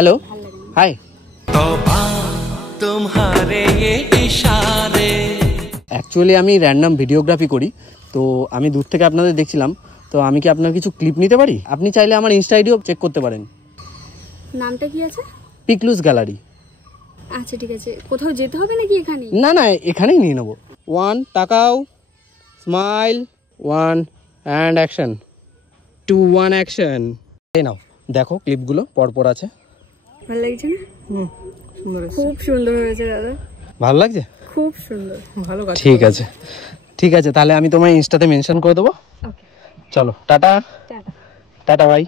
Hello hi. Actually আমি random videography করি, তো আমি দূর থেকে আপনাদের দেখছিলাম, তো আমি কি আপনার কিছু ক্লিপ নিতে পারি? আপনি চাইলে আমার ইনস্টা আইডিও চেক করতে পারেন। নামটা কি আছে? পিকলুস গ্যালারি। আচ্ছা ঠিক আছে, কোথাও যেতে হবে নাকি এখানে? না না, এখানেই নিয়ে নেবো। 1 তাকাও, স্মাইল, 1 অ্যান্ড অ্যাকশন, 2 1 অ্যাকশন। এই নাও দেখো ক্লিপগুলো পরপর আছে। ভালো লাগছে না? সুন্দর, খুব সুন্দর হয়েছে দাদা। ভালো লাগছে? খুব সুন্দর, ভালো কাজ। ঠিক আছে ঠিক আছে, তাহলে আমি তোমায় ইনস্টাতে মেনশন করে দেবো। ওকে চলো টাটা। টাটা। টাটা ভাই।